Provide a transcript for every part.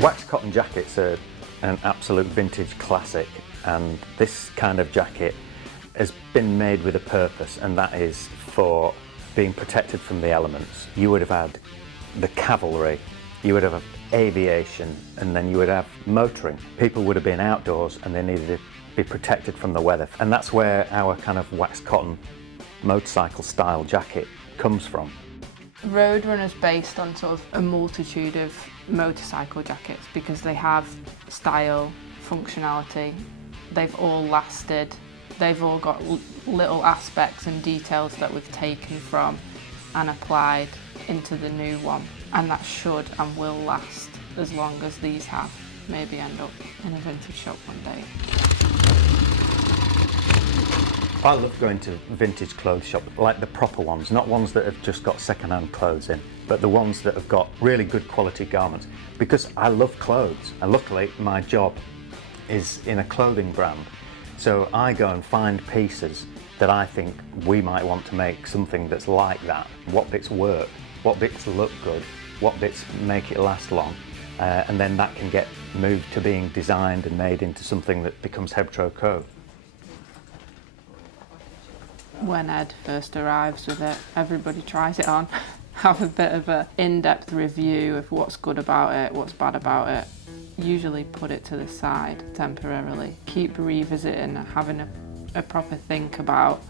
Waxed cotton jackets are an absolute vintage classic, and this kind of jacket has been made with a purpose, and that is for being protected from the elements. You would have had the cavalry, you would have aviation, and then you would have motoring. People would have been outdoors and they needed to be protected from the weather, and that's where our kind of waxed cotton motorcycle style jacket comes from. Roadrunner's based on sort of a multitude of motorcycle jackets because they have style, functionality, they've all lasted, they've all got little aspects and details that we've taken from and applied into the new one, and that should and will last as long as these have. Maybe end up in a vintage shop one day. I love going to vintage clothes shops, like the proper ones, not ones that have just got second-hand clothes in, but the ones that have got really good quality garments, because I love clothes, and luckily my job is in a clothing brand, so I go and find pieces that I think we might want to make something that's like that. What bits work, what bits look good, what bits make it last long, and then that can get moved to being designed and made into something that becomes HebTroCo. When Ed first arrives with it, everybody tries it on, have a bit of an in-depth review of what's good about it, what's bad about it, usually put it to the side temporarily, keep revisiting, having a proper think about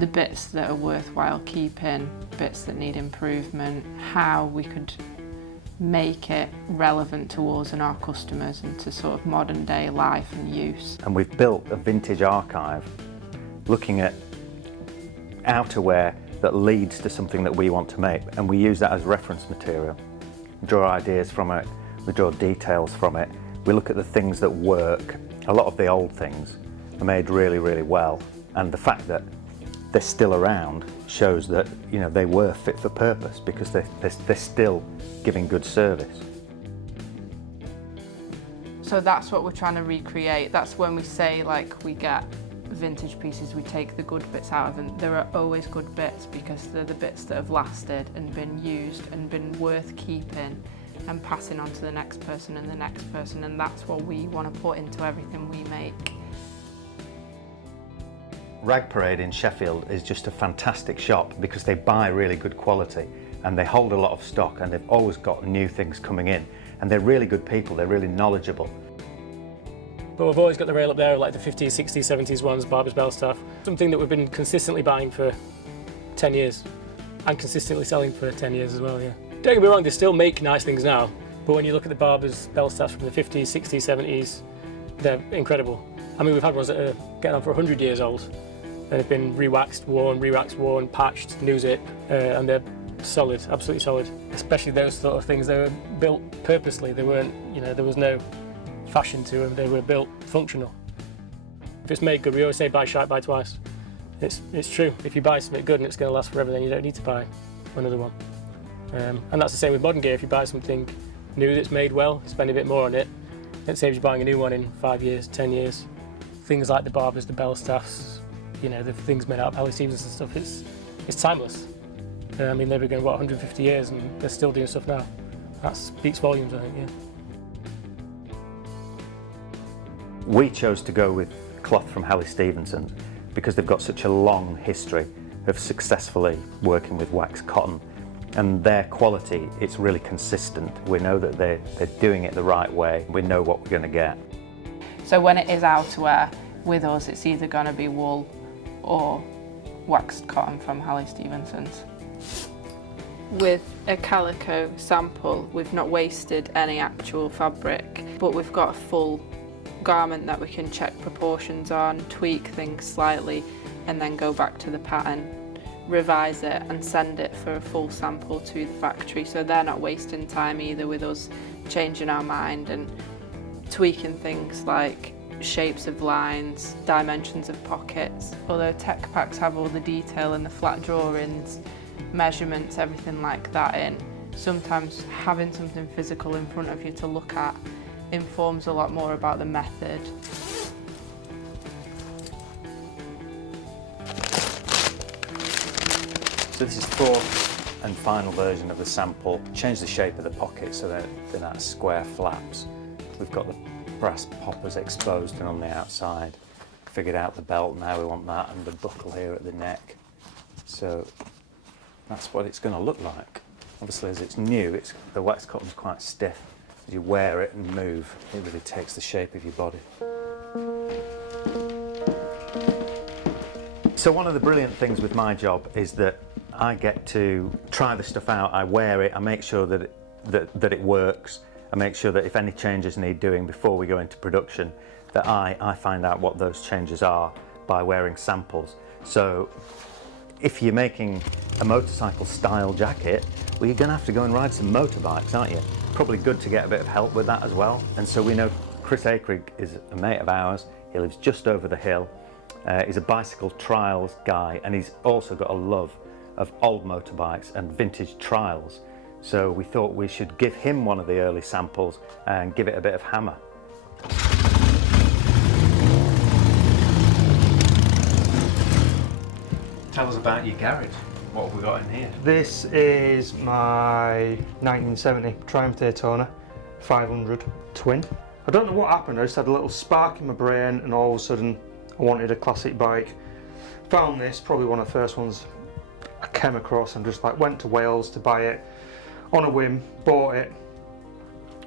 the bits that are worthwhile keeping, bits that need improvement, how we could make it relevant towards our customers and to sort of modern day life and use. And we've built a vintage archive looking at outerwear that leads to something that we want to make, and we use that as reference material. We draw ideas from it, we draw details from it, we look at the things that work. A lot of the old things are made really, really well, and the fact that they're still around shows that, you know, they were fit for purpose because they're still giving good service. So that's what we're trying to recreate. That's when we say, like, we get vintage pieces, we take the good bits out of them. There are always good bits because they're the bits that have lasted and been used and been worth keeping and passing on to the next person and the next person, and that's what we want to put into everything we make. Rag Parade in Sheffield is just a fantastic shop because they buy really good quality and they hold a lot of stock, and they've always got new things coming in, and they're really good people, they're really knowledgeable. But we've always got the rail up there, like the 50s, 60s, 70s ones, Barber's Bell stuff. Something that we've been consistently buying for 10 years and consistently selling for 10 years as well, yeah. Don't get me wrong, they still make nice things now, but when you look at the Barber's Bell stuff from the 50s, 60s, 70s, they're incredible. I mean, we've had ones that are getting on for 100 years old and have been re-waxed, worn, patched, new zip, and they're solid, absolutely solid. Especially those sort of things, they were built purposely. They weren't, you know, there was no fashion to them, they were built functional. If it's made good, we always say buy shite, buy twice. It's true, if you buy something good and it's going to last forever, then you don't need to buy another one. And that's the same with modern gear. If you buy something new that's made well, spend a bit more on it, it saves you buying a new one in 5 years, 10 years. Things like the Barbers, the Bell staffs, you know, the things made out of Harley Stevens and stuff, it's timeless. I mean, they've been going, what, 150 years and they're still doing stuff now. That speaks volumes, I think, yeah. We chose to go with cloth from Harley Stevenson because they've got such a long history of successfully working with waxed cotton, and their quality, it's really consistent. We know that they're doing it the right way. We know what we're going to get. So when it is outerwear, with us it's either going to be wool or waxed cotton from Harley Stevenson's. With a calico sample, we've not wasted any actual fabric, but we've got a full garment that we can check proportions on, tweak things slightly, and then go back to the pattern, revise it and send it for a full sample to the factory, so they're not wasting time either with us changing our mind and tweaking things like shapes of lines, dimensions of pockets. Although tech packs have all the detail and the flat drawings, measurements, everything like that in, sometimes having something physical in front of you to look at informs a lot more about the method. So this is 4 and final version of the sample. Changed the shape of the pocket so that they're not square flaps. We've got the brass poppers exposed and on the outside. Figured out the belt and how we want that, and the buckle here at the neck. So that's what it's going to look like. Obviously, as it's new, the wax cotton's quite stiff. As you wear it and move, it really takes the shape of your body. So one of the brilliant things with my job is that I get to try the stuff out. I wear it. I make sure that it works. I make sure that if any changes need doing before we go into production, that I find out what those changes are by wearing samples. So if you're making a motorcycle style jacket, well, you're going to have to go and ride some motorbikes, aren't you? Probably good to get a bit of help with that as well. And so we know Chris Akerig is a mate of ours. He lives just over the hill. He's a bicycle trials guy, and he's also got a love of old motorbikes and vintage trials. So we thought we should give him one of the early samples and give it a bit of hammer. Tell us about your garage. What have we got in here? This is my 1970 Triumph Daytona 500 twin. I don't know what happened, I just had a little spark in my brain and all of a sudden I wanted a classic bike. Found this, probably one of the first ones I came across, and just like went to Wales to buy it on a whim, bought it,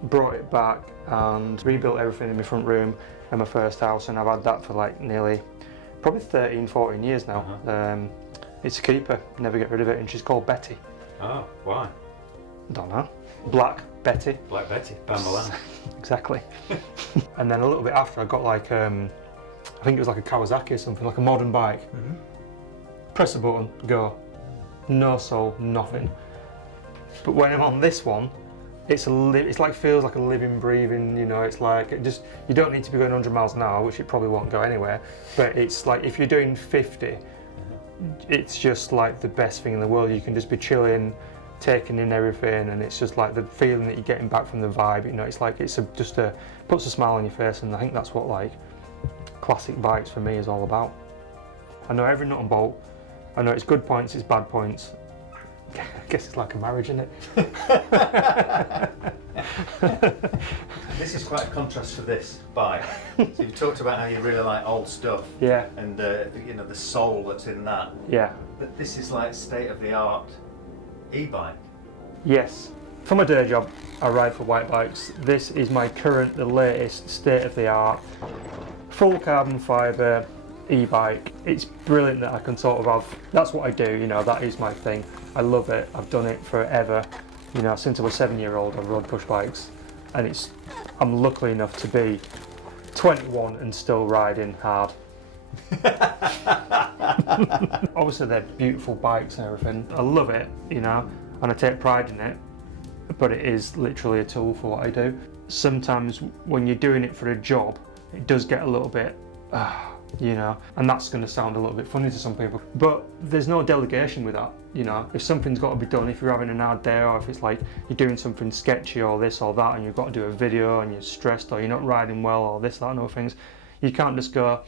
brought it back and rebuilt everything in my front room in my first house, and I've had that for like nearly probably 13, 14 years now. It's a keeper, never get rid of it, and she's called Betty. Oh, why? Don't know. Black Betty. Black Betty, Bamalan. Exactly. And then a little bit after I got like, I think it was like a Kawasaki or something, like a modern bike. Press the button, go. No soul, nothing. But when I'm on this one, it's like feels like a living, breathing, you know, it's like, you don't need to be going 100 miles an hour, which it probably won't go anywhere, but it's like if you're doing 50, it's just like the best thing in the world. You can just be chilling, taking in everything, and it's just like the feeling that you're getting back from the vibe, you know, it's like puts a smile on your face, and I think that's what like classic bikes for me is all about. I know every nut and bolt, I know its good points, its bad points. I guess it's like a marriage, isn't it? This is quite a contrast to this bike. So you talked about how you really like old stuff. Yeah. And you know, the soul that's in that. Yeah. But this is like state-of-the-art e-bike. Yes. For my day job, I ride for white bikes. This is the latest state-of-the-art, full carbon fibre e-bike. It's brilliant that I can sort of have, that's what I do, you know, that is my thing. I love it, I've done it forever. You know, since I was 7-year-old I've rode push bikes, and I'm lucky enough to be 21 and still riding hard. Obviously they're beautiful bikes and everything. I love it, you know, and I take pride in it, but it is literally a tool for what I do. Sometimes when you're doing it for a job, it does get a little bit, you know, and that's going to sound a little bit funny to some people, but there's no delegation with that, you know. If something's got to be done, if you're having an hard day, or if it's like you're doing something sketchy or this or that, and you've got to do a video and you're stressed, or you're not riding well, or this, that and other things, you can't just go,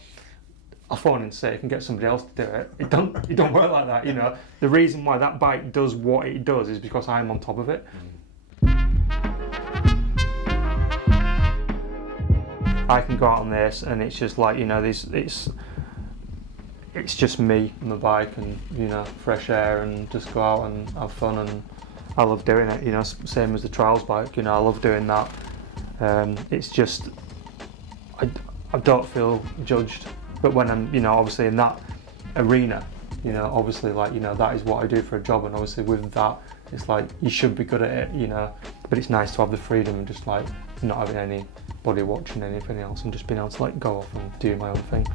I'll phone in sick and get somebody else to do it. It don't work like that, you know. The reason why that bike does what it does is because I'm on top of it. I can go out on this and it's just like, you know, it's just me and my bike, and, you know, fresh air, and just go out and have fun, and I love doing it, you know, same as the trials bike, you know, I love doing that. It's just, I don't feel judged, but when I'm, you know, obviously in that arena, you know, obviously like, you know, that is what I do for a job, and obviously with that, it's like, you should be good at it, you know, but it's nice to have the freedom and just like not having anybody watching anything else, and just being able to like go off and do my own thing.